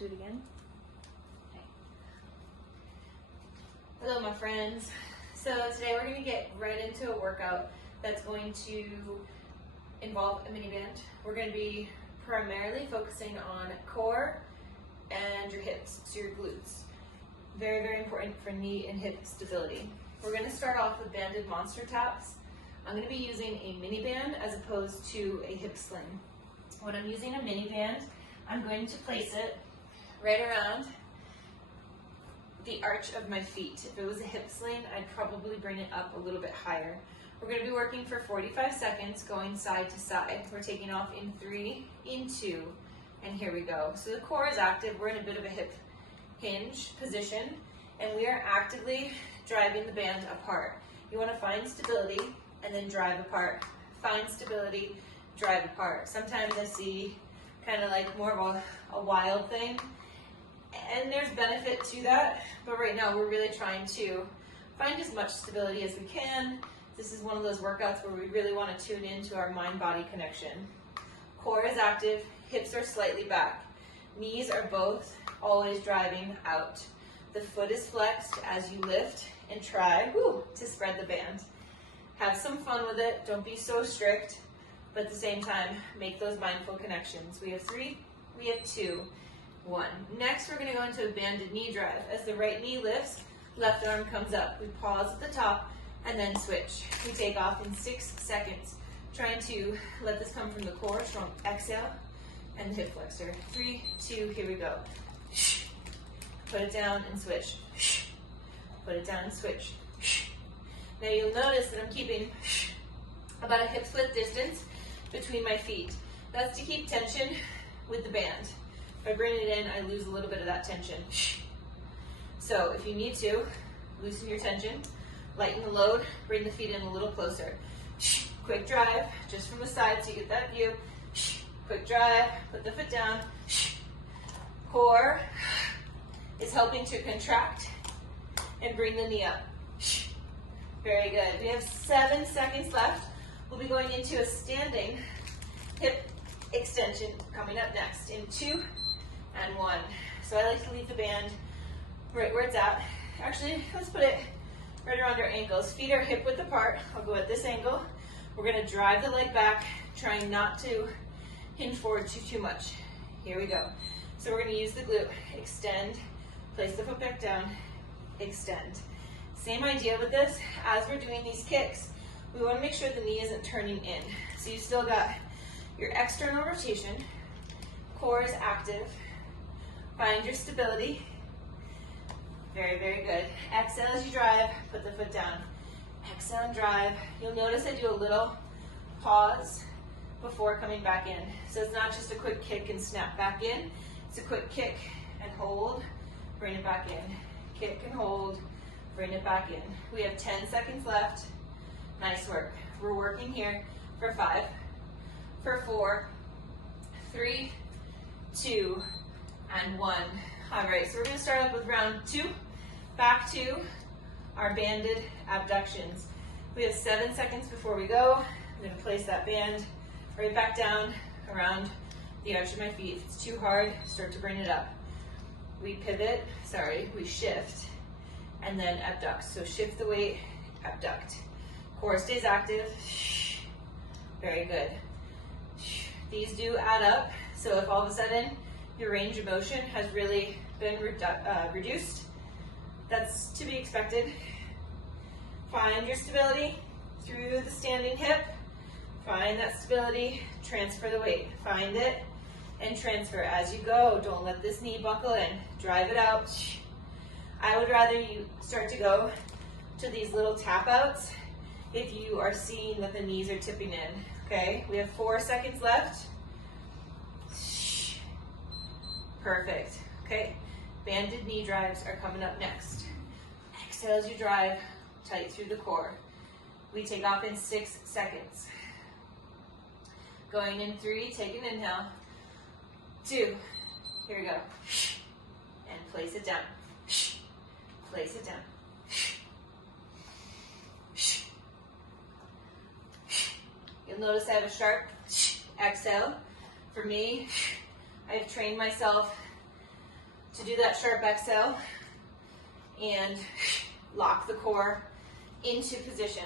do it again. Okay. Hello, my friends. So today we're going to get right into a workout that's going to involve a mini band. We're going to be primarily focusing on core and your hips, so your glutes. Very, very important for knee and hip stability. We're going to start off with banded monster taps. I'm going to be using a mini band as opposed to a hip sling. When I'm using a mini band, I'm going to place it right around the arch of my feet. If it was a hip sling, I'd probably bring it up a little bit higher. We're going to be working for 45 seconds going side to side. We're taking off in 3, in 2, and here we go. So the core is active. We're in a bit of a hip hinge position, and we are actively driving the band apart. You want to find stability and then drive apart. Find stability, drive apart. Sometimes I see kind of like more of a wild thing, and there's benefit to that, but right now we're really trying to find as much stability as we can. This is one of those workouts where we really want to tune into our mind-body connection. Core is active, hips are slightly back. Knees are both always driving out. The foot is flexed as you lift and try to spread the band. Have some fun with it, don't be so strict, but at the same time, make those mindful connections. We have 3, we have 2, 1. Next, we're gonna go into a banded knee drive. As the right knee lifts, left arm comes up. We pause at the top and then switch. We take off in 6 seconds. Trying to let this come from the core, strong exhale, and the hip flexor. 3, 2, here we go. Put it down and switch. Put it down and switch. Now you'll notice that I'm keeping about a hip width distance between my feet. That's to keep tension with the band. If I bring it in, I lose a little bit of that tension. So if you need to, loosen your tension, lighten the load, bring the feet in a little closer. Quick drive, just from the side so you get that view. Quick drive, put the foot down. Core is helping to contract and bring the knee up. Very good. We have 7 seconds left. We'll be going into a standing hip extension coming up next in 2 and 1. So I like to leave the band right where it's at. Actually, let's put it right around our ankles. Feet are hip width apart. I'll go at this angle. We're going to drive the leg back, trying not to hinge forward too much. Here we go. So we're going to use the glute. Extend, place the foot back down, extend. Same idea with this. As we're doing these kicks, we want to make sure the knee isn't turning in. So you still got your external rotation, core is active, find your stability. Very, very good. Exhale as you drive, put the foot down. Exhale and drive. You'll notice I do a little pause before coming back in. So it's not just a quick kick and snap back in. It's a quick kick and hold, bring it back in. Kick and hold, bring it back in. We have 10 seconds left. Nice work. We're working here for 5, for 4, 3, 2, and 1. All right, so we're gonna start up with round 2. Back to our banded abductions. We have 7 seconds before we go. I'm gonna place that band right back down around the arch of my feet. If it's too hard, start to bring it up. We pivot, we shift, and then abduct. So shift the weight, abduct. Core stays active. Very good. These do add up. So if all of a sudden your range of motion has really been reduced, that's to be expected. Find your stability through the standing hip. Find that stability, transfer the weight. Find it and transfer as you go. Don't let this knee buckle in. Drive it out. I would rather you start to go to these little tap outs if you are seeing that the knees are tipping in. Okay, we have 4 seconds left. Perfect. Okay, banded knee drives are coming up next. Exhale as you drive, tight through the core. We take off in 6 seconds. Going in 3, take an inhale. 2, here we go. And place it down. Place it down. You'll notice I have a sharp exhale. For me, I've trained myself to do that sharp exhale and lock the core into position.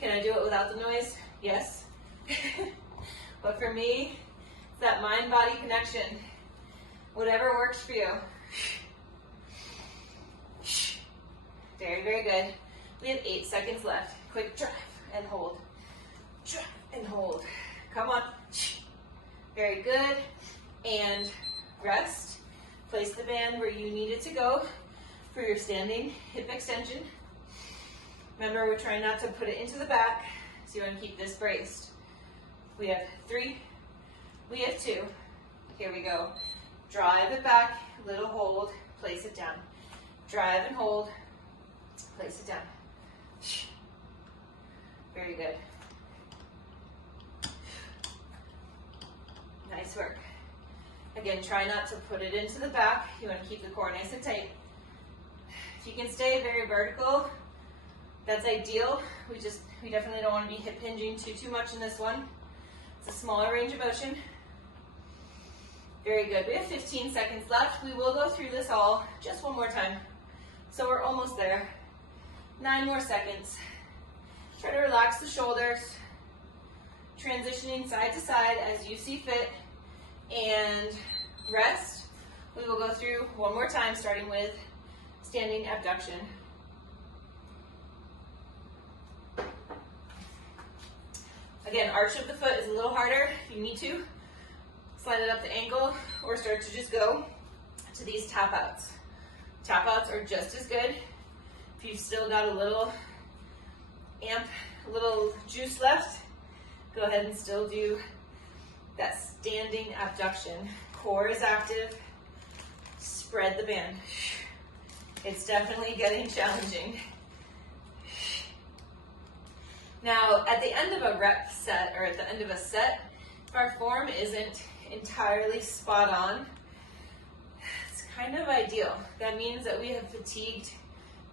Can I do it without the noise? Yes. But for me, it's that mind-body connection. Whatever works for you. Very, very good. We have 8 seconds left. Quick drive and hold. Drive and hold. Come on. Very good. And rest. Place the band where you need it to go for your standing hip extension. Remember, we're trying not to put it into the back, so you want to keep this braced. We have 3. We have 2. Here we go. Drive it back, little hold, place it down. Drive and hold, place it down. Very good. Nice work. Again, try not to put it into the back. You want to keep the core nice and tight. If you can stay very vertical, that's ideal. We definitely don't want to be hip hinging too much in this one. It's a smaller range of motion. Very good. We have 15 seconds left. We will go through this all just one more time. So we're almost there. 9 more seconds. Try to relax the shoulders. Transitioning side to side as you see fit. And rest. We will go through one more time, starting with standing abduction. Again, arch of the foot is a little harder if you need to. Slide it up the ankle or start to just go to these tap outs. Tap outs are just as good. If you've still got a little juice left, go ahead and still do that standing abduction. Core is active. Spread the band. It's definitely getting challenging. Now, at the end of a rep set, or at the end of a set, if our form isn't entirely spot on, it's kind of ideal. That means that we have fatigued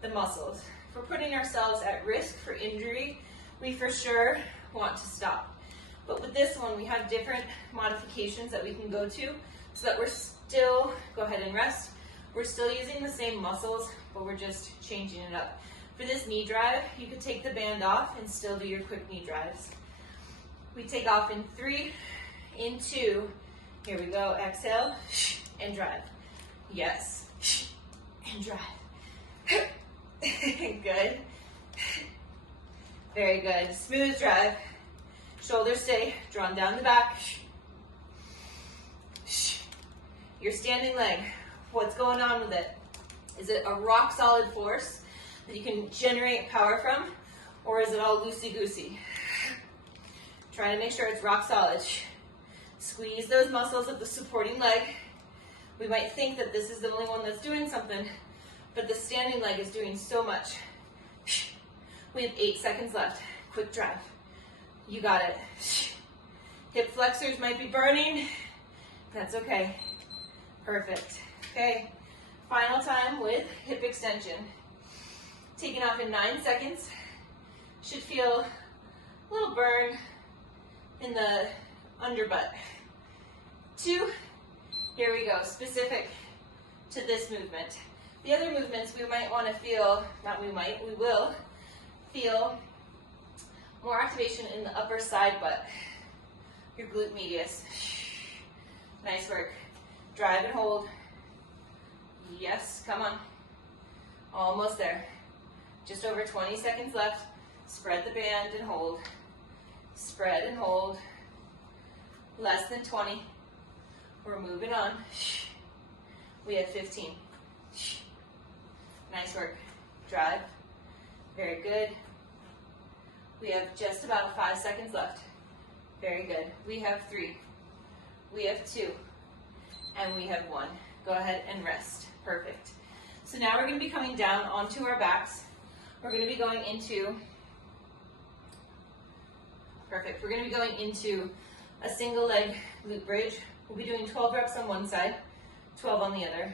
the muscles. If we're putting ourselves at risk for injury, we for sure want to stop. But with this one, we have different modifications that we can go to so that we're still, go ahead and rest, we're still using the same muscles, but we're just changing it up. For this knee drive, you could take the band off and still do your quick knee drives. We take off in 3, in 2, here we go, exhale, and drive. Yes, and drive. Good. Very good. Smooth drive. Shoulders stay drawn down the back. Your standing leg, what's going on with it? Is it a rock solid force that you can generate power from, or is it all loosey-goosey? Try to make sure it's rock solid. Squeeze those muscles of the supporting leg. We might think that this is the only one that's doing something, but the standing leg is doing so much. We have 8 seconds left. Quick drive. You got it. Hip flexors might be burning. That's okay. Perfect. Okay. Final time with hip extension. Taking off in 9 seconds. Should feel a little burn in the underbutt. 2. Here we go. Specific to this movement. The other movements we might want to feel, we will feel more activation in the upper side butt, your glute medius. Nice work. Drive and hold. Yes, come on. Almost there. Just over 20 seconds left. Spread the band and hold. Spread and hold. Less than 20. We're moving on. We have 15. Nice work. Drive. Very good. We have just about 5 seconds left. Very good. We have 3. We have 2. And we have 1. Go ahead and rest. Perfect. So now we're going to be coming down onto our backs. We're going to be going into, perfect. We're going to be going into a single leg glute bridge. We'll be doing 12 reps on one side, 12 on the other.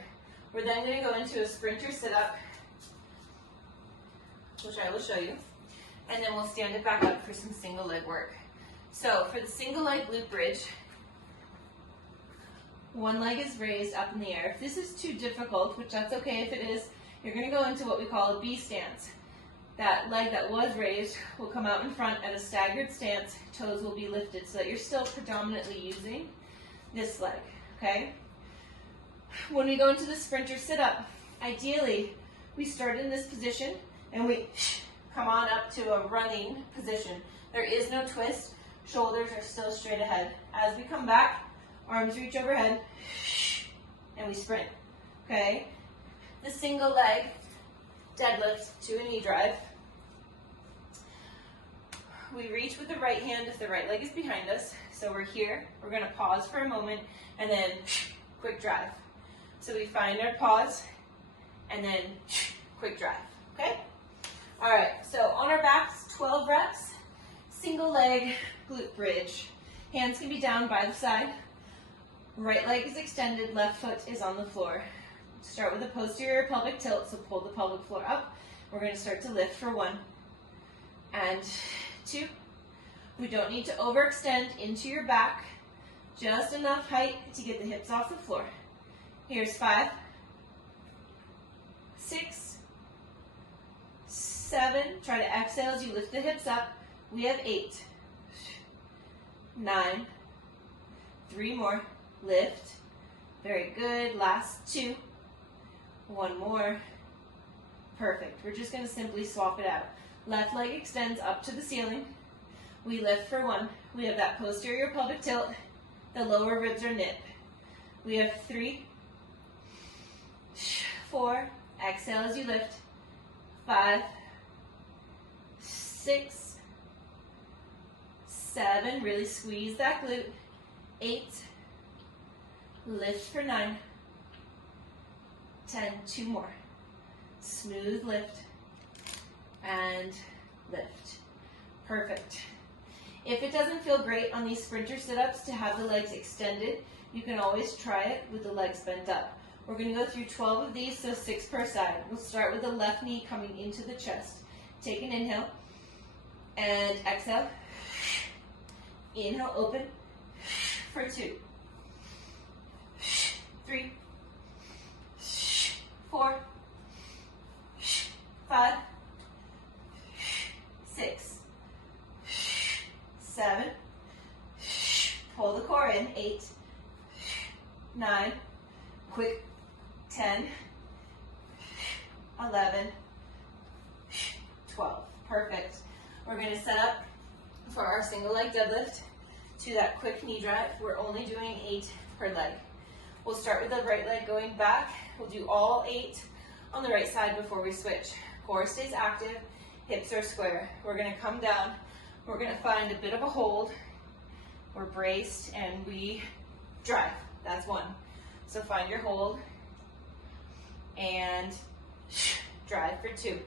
We're then going to go into a sprinter sit-up, which I will show you. And then we'll stand it back up for some single leg work. So for the single leg glute bridge, One leg is raised up in the air. If this is too difficult, which that's okay if it is, you're going to go into what we call a B stance. That leg that was raised will come out in front at a staggered stance. Toes will be lifted so that you're still predominantly using this leg, okay? When we go into the sprinter sit-up, ideally, we start in this position and we come on up to a running position. There is no twist. Shoulders are still straight ahead. As we come back, arms reach overhead, and we sprint, okay? The single leg deadlift to a knee drive. We reach with the right hand if the right leg is behind us. So we're here, we're gonna pause for a moment, and then quick drive. So we find our pause, and then quick drive, okay? All right, so on our backs, 12 reps, single leg glute bridge. Hands can be down by the side. Right leg is extended, left foot is on the floor. Start with a posterior pelvic tilt, so pull the pelvic floor up. We're going to start to lift for 1 and 2. We don't need to overextend into your back, just enough height to get the hips off the floor. Here's 5, 6, 7. Try to exhale as you lift the hips up. We have 8, 9, 3 more. Lift. Very good. Last 2. 1 more. Perfect. We're just going to simply swap it out. Left leg extends up to the ceiling. We lift for 1. We have that posterior pelvic tilt. The lower ribs are knit. We have 3, 4. Exhale as you lift. 5, 6, 7. Really squeeze that glute. 8. Lift for 9, 10, 2 more. Smooth lift and lift. Perfect. If it doesn't feel great on these sprinter sit-ups to have the legs extended, you can always try it with the legs bent up. We're going to go through 12 of these, so 6 per side. We'll start with the left knee coming into the chest. Take an inhale and exhale. Inhale, open for 2. 3, 4, 5, 6, 7. Pull the core in. 8, 9. Quick. 10, 11, 12. Perfect. We're going to set up for our single leg deadlift to that quick knee drive. We're only doing 8 per leg. We'll start with the right leg going back. We'll do all 8 on the right side before we switch. Core stays active, hips are square. We're going to come down. We're going to find a bit of a hold. We're braced and we drive. That's 1. So find your hold and drive for 2.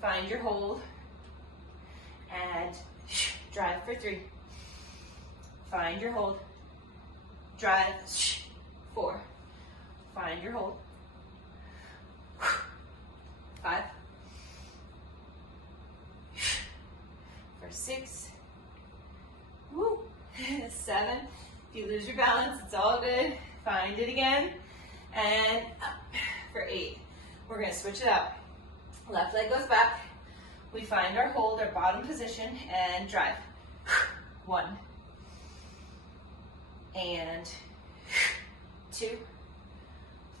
Find your hold and drive for 3. Find your hold, drive, 4. Find your hold, 5, for 6, woo, 7. If you lose your balance, it's all good. Find it again, and up for 8. We're going to switch it out. Left leg goes back. We find our hold, our bottom position, and drive. 1, and 2.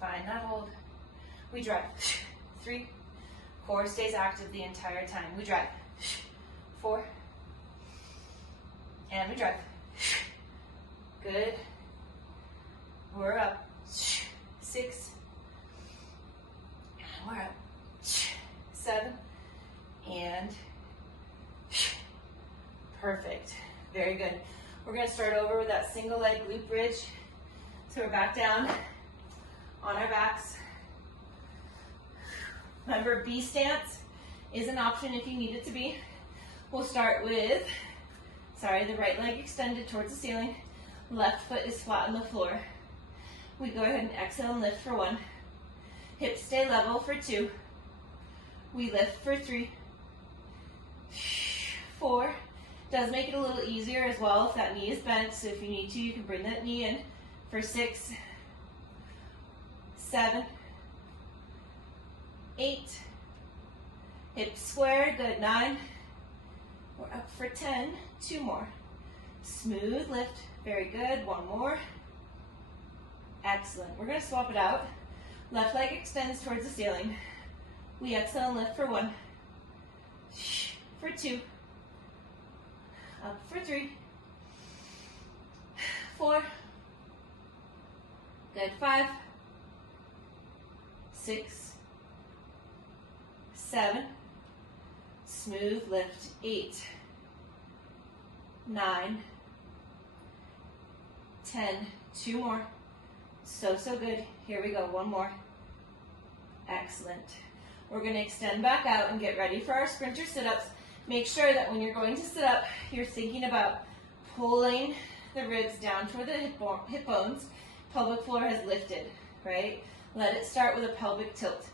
Find that hold. We drive. 3. Core stays active the entire time. We drive. 4. And we drive. Good. We're up. 6. And we're up. 7. And perfect. Very good. We're going to start over with that single leg glute bridge. So we're back down on our backs. Remember, B stance is an option if you need it to be. We'll start with, the right leg extended towards the ceiling. Left foot is flat on the floor. We go ahead and exhale and lift for 1. Hips stay level for 2. We lift for 3. 4. Does make it a little easier as well if that knee is bent, so if you need to, you can bring that knee in for 6, 7, 8, hips square, good, 9, we're up for 10, 2 more, smooth lift, very good, 1 more, excellent. We're going to swap it out. Left leg extends towards the ceiling. We exhale and lift for 1, for 2, up for 3, 4, good, 5, 6, 7, smooth lift, 8, 9, 10, 2 more, so good. Here we go, 1 more, excellent. We're going to extend back out and get ready for our sprinter sit-ups. Make sure that when you're going to sit up, you're thinking about pulling the ribs down toward the hip bones. Pelvic floor has lifted, right? Let it start with a pelvic tilt.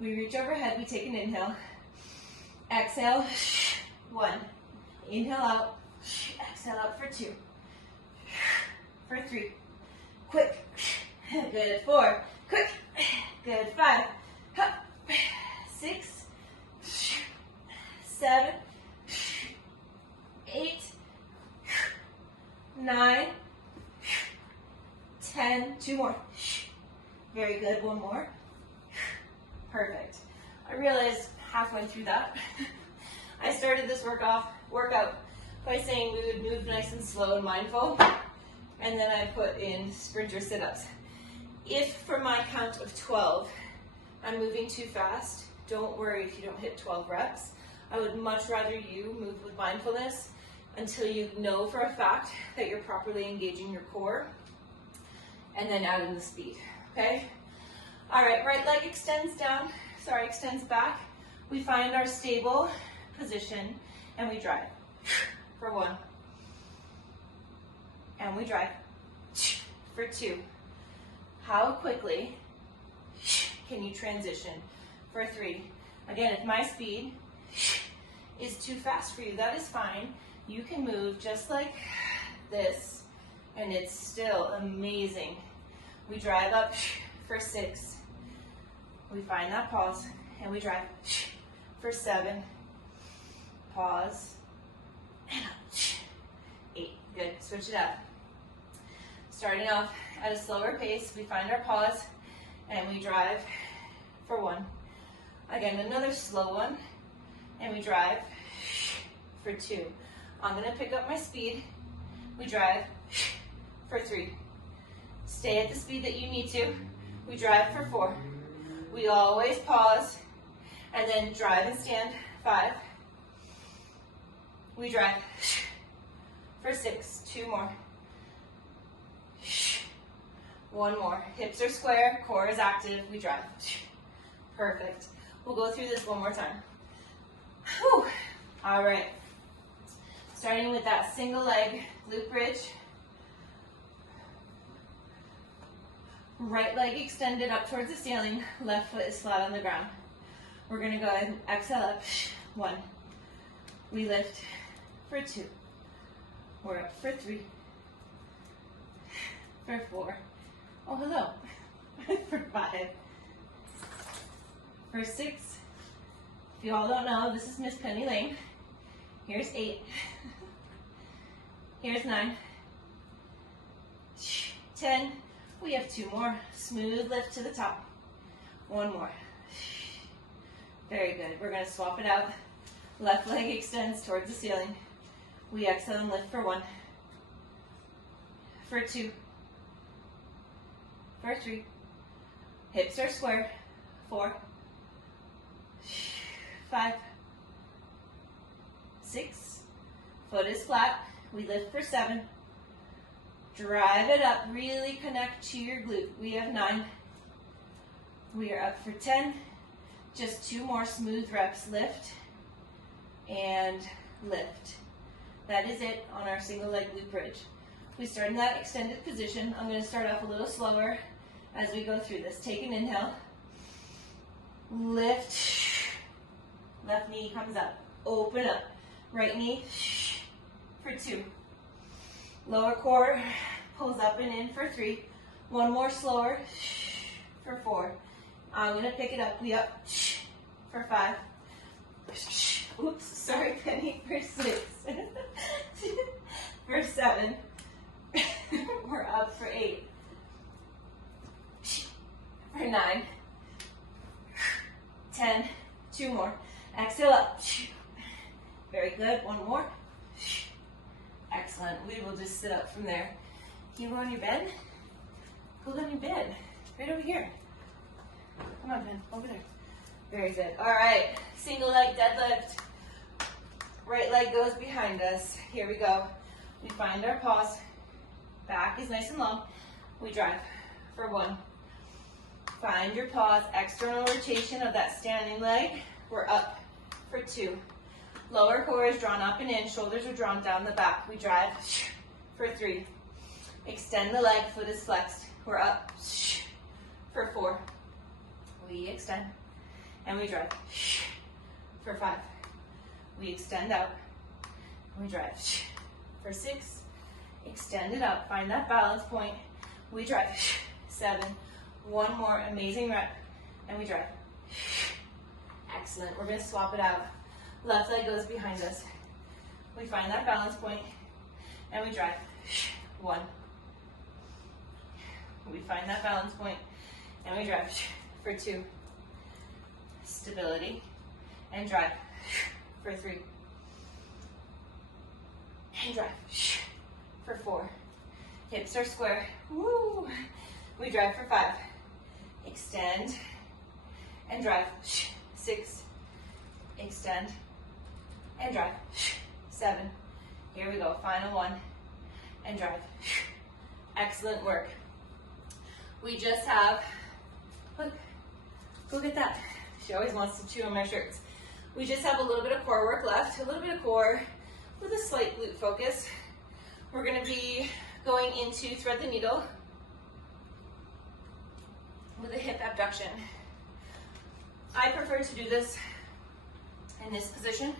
We reach overhead, we take an inhale. Exhale, 1. Inhale out, exhale out for 2, for 3, quick, good, 4, quick, good, 5, 6, 7, 8, 9, 10, 2 more. Very good, 1 more. Perfect. I realized halfway through that, I started this workout by saying we would move nice and slow and mindful, and then I put in sprinter sit-ups. If from my count of 12, I'm moving too fast, don't worry if you don't hit 12 reps. I would much rather you move with mindfulness until you know for a fact that you're properly engaging your core, and then add in the speed, okay? All right, right leg extends back. We find our stable position, and we drive for 1. And we drive for 2. How quickly can you transition for 3? Again, if my speed is too fast for you, that is fine. You can move just like this, and it's still amazing. We drive up for 6. We find that pause, and we drive for 7. Pause, and up. 8, good, switch it up. Starting off at a slower pace, we find our pause, and we drive for 1. Again, another slow one, and we drive for 2. I'm gonna pick up my speed. We drive for 3. Stay at the speed that you need to. We drive for 4. We always pause, and then drive and stand, 5. We drive for 6, 2 more. 1 more. Hips are square, core is active, we drive. Perfect. We'll go through this one more time. Whew. All right. Starting with that single leg glute bridge. Right leg extended up towards the ceiling, left foot is flat on the ground. We're gonna go ahead and exhale up, 1. We lift for 2. We're up for 3. For 4. Oh, hello. For 5. For 6. If you all don't know, this is Miss Penny Lane. Here's 8. Here's 9. 10. We have 2 more. Smooth lift to the top. 1 more. Very good. We're going to swap it out. Left leg extends towards the ceiling. We exhale and lift for 1. For 2. For 3. Hips are square. 4. 5. 6. Foot is flat. We lift for 7. Drive it up. Really connect to your glute. We have 9. We are up for 10. Just 2 more smooth reps. Lift and lift. That is it on our single leg glute bridge. We start in that extended position. I'm going to start off a little slower as we go through this. Take an inhale. Lift. Left knee comes up. Open up. Right knee for 2. Lower core pulls up and in for 3. One more slower for 4. I'm gonna pick it up. We up for 5. Oops, sorry, Penny, for 6. For 7. We're up for 8. For 9. 10. 2 more. Exhale up. Very good. 1 more. Excellent. We will just sit up from there. Can you go on your bed? Go on your bed. Right over here. Come on, Ben. Over there. Very good. All right. Single leg deadlift. Right leg goes behind us. Here we go. We find our pause. Back is nice and long. We drive for 1. Find your pause. External rotation of that standing leg. We're up for 2. Lower core is drawn up and in. Shoulders are drawn down the back. We drive for 3. Extend the leg. Foot is flexed. We're up for 4. We extend and we drive for 5. We extend out. We drive for 6. Extend it up. Find that balance point. We drive 7. 1 more amazing rep and we drive. Excellent. We're going to swap it out. Left leg goes behind us. We find that balance point and we drive. 1. We find that balance point and we drive for 2. Stability and drive for 3. And drive for 4. Hips are square. Woo! We drive for 5. Extend and drive. 6. Extend and drive. 7. Here we go. Final 1 and drive. Excellent work. We just have, look, go get that. She always wants to chew on my shirts. We just have a little bit of core work left, a little bit of core with a slight glute focus. We're going to be going into thread the needle with a hip abduction. I prefer to do this in this position.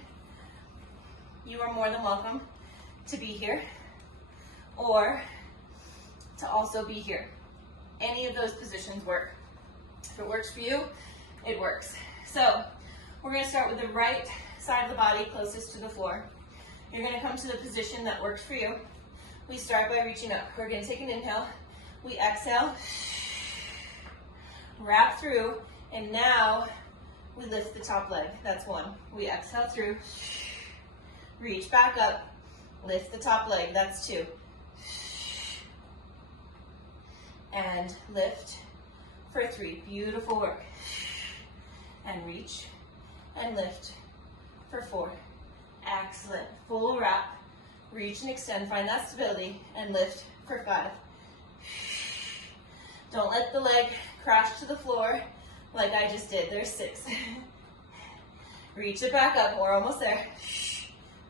You are more than welcome to be here or to also be here. Any of those positions work. If it works for you, it works. So we're going to start with the right side of the body closest to the floor. You're going to come to the position that works for you. We start by reaching up. We're going to take an inhale. We exhale, wrap through, and now we lift the top leg. That's 1. We exhale through, reach back up, lift the top leg. That's 2. And lift for 3. Beautiful work. And reach and lift for 4. Excellent. Full wrap. Reach and extend. Find that stability and lift for 5. Don't let the leg crash to the floor like I just did. There's 6. Reach it back up. We're almost there.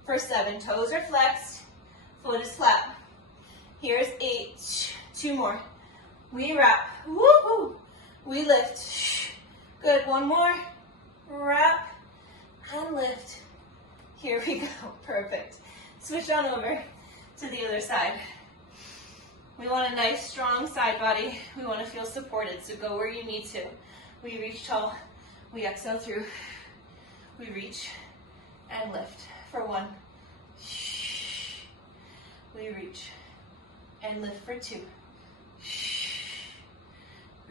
For 7. Toes are flexed. Foot is flat. Here's 8. 2 more. We wrap. Woohoo! We lift. Good. 1 more. Wrap and lift. Here we go. Perfect. Switch on over to the other side. We want a nice, strong side body. We want to feel supported, so go where you need to. We reach tall. We exhale through. We reach and lift for 1. We reach and lift for 2.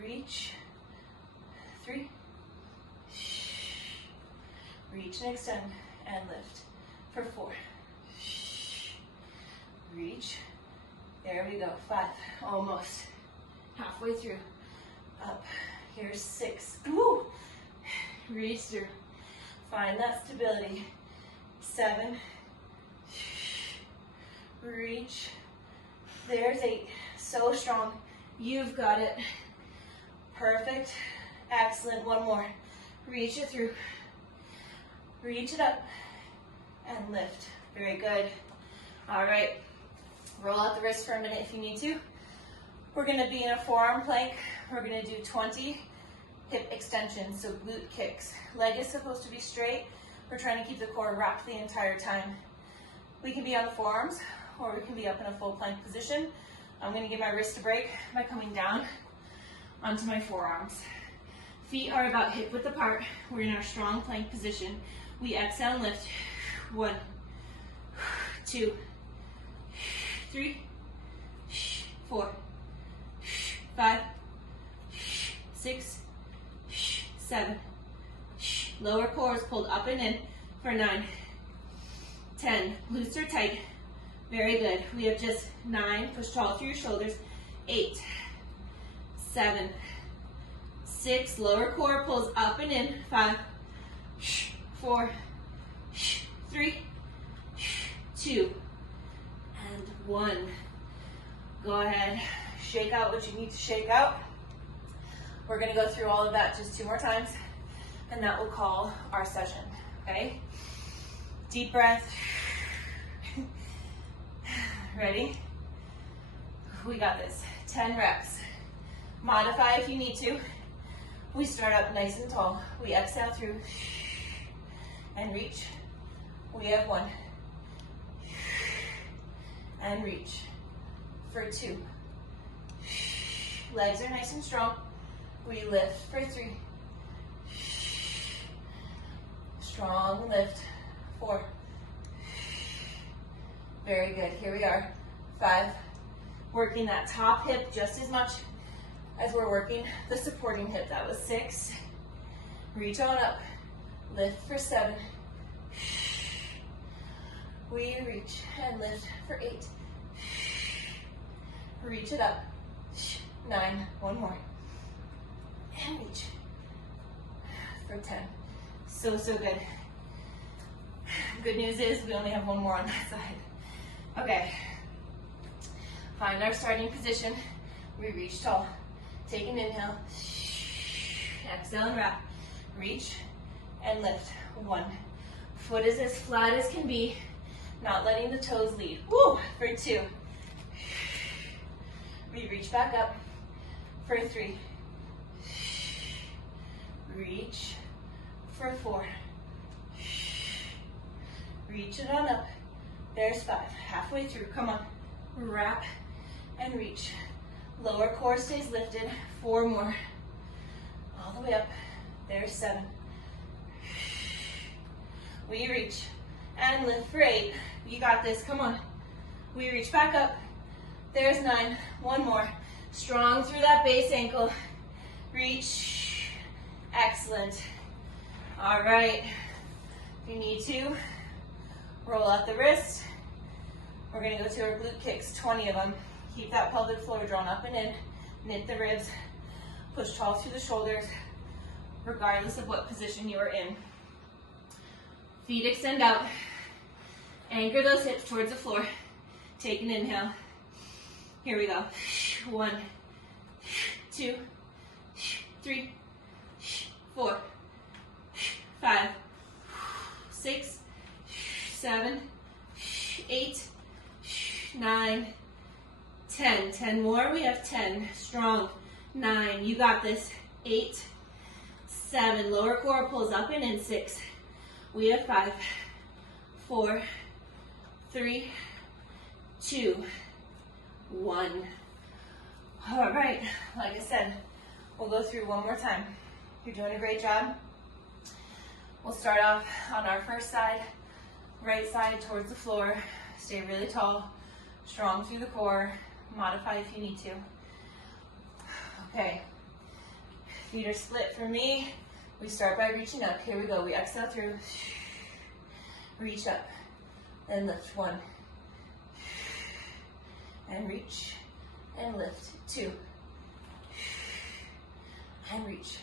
Reach. 3. Reach and extend and lift for 4. Reach. There we go. 5. Almost. Halfway through. Up. Here's 6. Woo! Reach through. Find that stability. 7. Reach. There's 8. So strong. You've got it. Perfect. Excellent. 1 more. Reach it through. Reach it up and lift. Very good. All right. Roll out the wrist for a minute if you need to. We're going to be in a forearm plank. We're going to do 20 hip extensions, so glute kicks. Leg is supposed to be straight. We're trying to keep the core wrapped the entire time. We can be on the forearms or we can be up in a full plank position. I'm gonna give my wrist a break by coming down onto my forearms. Feet are about hip width apart. We're in our strong plank position. We exhale and lift. 1, 2, 3, 4, 5, 6, 7. Lower core is pulled up and in for 9, 10. Glutes are tight. Very good. We have just 9. Push tall through your shoulders. 8, 7, 6. Lower core pulls up and in. 5, 4, 3, 2, and 1. Go ahead. Shake out what you need to shake out. We're going to go through all of that just 2 more times, and that will call our session, okay? Deep breath. Ready? We got this. 10 reps. Modify if you need to. We start up nice and tall. We exhale through and reach. We have 1. And reach for 2. Legs are nice and strong. We lift for 3. Strong lift. 4. Very good. Here we are. 5. Working that top hip just as much as we're working the supporting hip. That was 6. Reach on up. Lift for 7. We reach and lift for 8. Reach it up. 9. 1 more. And reach for 10. So good. Good news is we only have 1 more on that side. Okay. Find our starting position. We reach tall. Take an inhale. Exhale and wrap. Reach and lift. 1. Foot is as flat as can be. Not letting the toes lead. Woo! For 2. We reach back up for 3. Reach for 4. Reach it on up. There's 5. Halfway through. Come on. Wrap and reach. Lower core stays lifted. 4 more. All the way up. There's 7. We reach and lift for 8. You got this. Come on. We reach back up. There's 9. 1 more. Strong through that base ankle. Reach. Excellent. All right. If you need to, roll out the wrist. We're going to go to our glute kicks, 20 of them. Keep that pelvic floor drawn up and in. Knit the ribs. Push tall through the shoulders, regardless of what position you are in. Feet extend out. Anchor those hips towards the floor. Take an inhale. Here we go. 1, 2, 3, 4, 5, 6, 7, 8, 9, 10. 10 more. We have 10. Strong. 9. You got this. 8, 7. Lower core pulls up and in. 6. We have 5, 4, 3, 2, 1. All right. Like I said, we'll go through 1 more time. You're doing a great job. We'll start off on our first side, right side towards the floor. Stay really tall, strong through the core. Modify if you need to. Okay. Feet are split for me. We start by reaching up. Here we go. We exhale through. Reach up. And lift. 1. And reach. And lift. 2. And reach.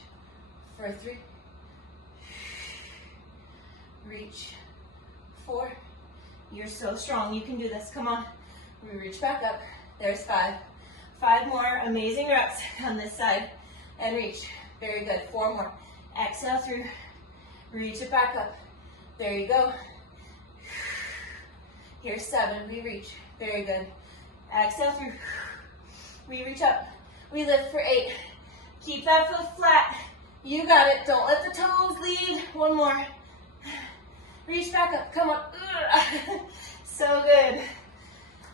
For 3. Reach. 4. You're so strong. You can do this. Come on. We reach back up. There's 5. 5 more amazing reps on this side. And reach. Very good. 4 more. Exhale through. Reach it back up. There you go. Here's 7. We reach. Very good. Exhale through. We reach up. We lift for 8. Keep that foot flat. You got it. Don't let the toes lead. 1 more. Reach back up. Come on. So good.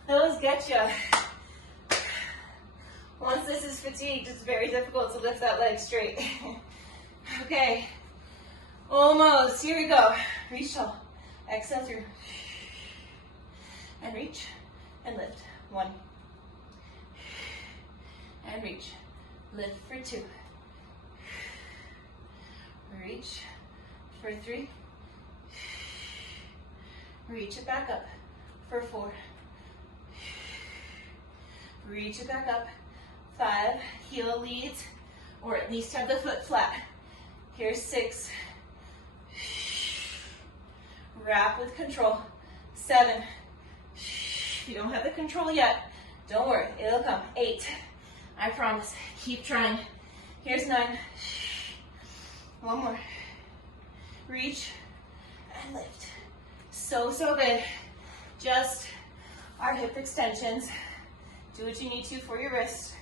Those get you. Once this is fatigued, it's very difficult to lift that leg straight. Okay, almost. Here we go. Reach tall. Exhale through. And reach and lift. 1. And reach. Lift for 2. Reach for 3. Reach it back up for 4. Reach it back up. 5. Heel leads, or at least have the foot flat. Here's 6. Wrap with control. 7. If you don't have the control yet, don't worry, it'll come. 8. I promise. Keep trying. Here's 9. 1 more. Reach and lift. So good. Just our hip extensions. Do what you need to for your wrist.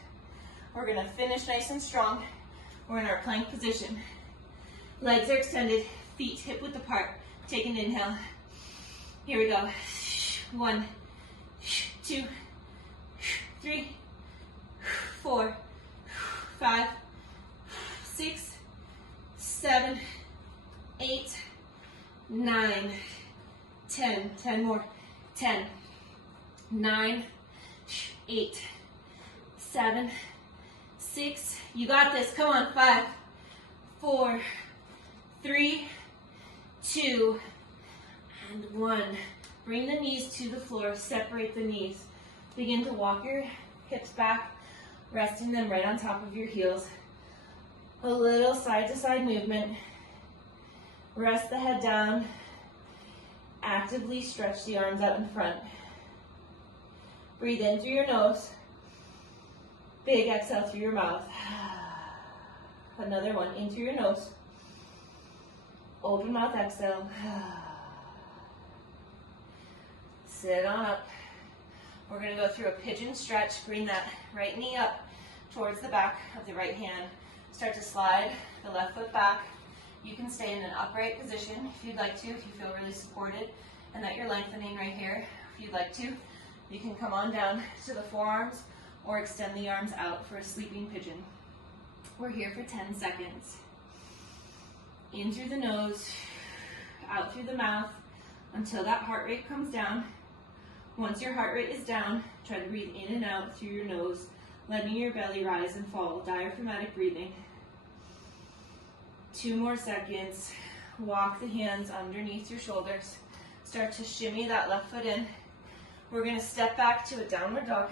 We're gonna finish nice and strong. We're in our plank position. Legs are extended, feet hip width apart. Take an inhale. Here we go. 1, 2, 3, 4, 5, 6, 7, 8, 9, 10. 10 more. 10, 9, 8, 7, 6. You got this. Come on. 5, 4, 3, 2, and 1. Bring the knees to the floor. Separate the knees. Begin to walk your hips back, resting them right on top of your heels. A little side-to-side movement. Rest the head down. Actively stretch the arms out in front. Breathe in through your nose. Big exhale through your mouth. Another one, in through your nose. Open mouth exhale. Sit on up. We're going to go through a pigeon stretch. Bring that right knee up towards the back of the right hand. Start to slide the left foot back. You can stay in an upright position if you'd like to, if you feel really supported and that you're lengthening right here. If you'd like to, you can come on down to the forearms or extend the arms out for a sleeping pigeon. We're here for 10 seconds. In through the nose, out through the mouth until that heart rate comes down. Once your heart rate is down, try to breathe in and out through your nose, letting your belly rise and fall. Diaphragmatic breathing. 2 more seconds. Walk the hands underneath your shoulders. Start to shimmy that left foot in. We're going to step back to a downward dog.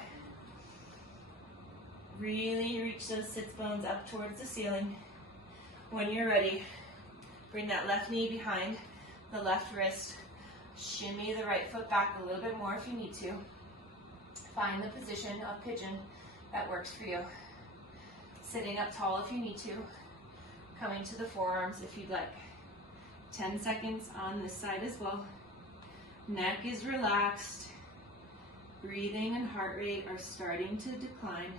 Really reach those sits bones up towards the ceiling. When you're ready, bring that left knee behind the left wrist. Shimmy the right foot back a little bit more if you need to. Find the position of pigeon that works for you. Sitting up tall if you need to. Coming to the forearms if you'd like. 10 seconds on this side as well. Neck is relaxed. Breathing and heart rate are starting to decline.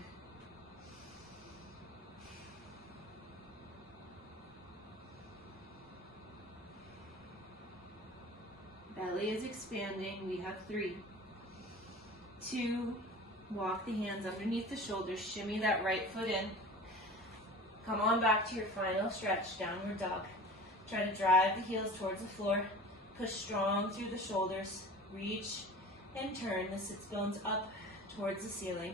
Belly is expanding. We have 3, 2, walk the hands underneath the shoulders. Shimmy that right foot in. Come on back to your final stretch, downward dog. Try to drive the heels towards the floor. Push strong through the shoulders. Reach and turn the sits bones up towards the ceiling.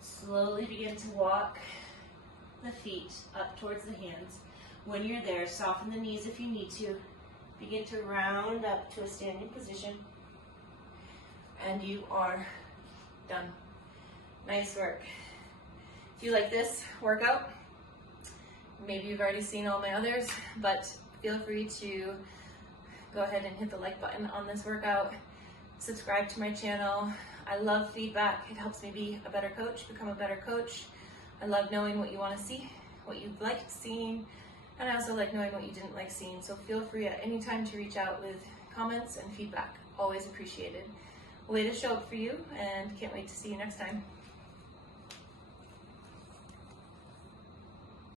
Slowly begin to walk the feet up towards the hands. When you're there, soften the knees if you need to. Begin to round up to a standing position. And you are done. Nice work. If you like this workout, maybe you've already seen all my others, but feel free to go ahead and hit the like button on this workout. Subscribe to my channel. I love feedback. It helps me be a better coach, become a better coach. I love knowing what you want to see, what you liked seeing, and I also like knowing what you didn't like seeing. So feel free at any time to reach out with comments and feedback. Always appreciated. Way to show up for you, and can't wait to see you next time.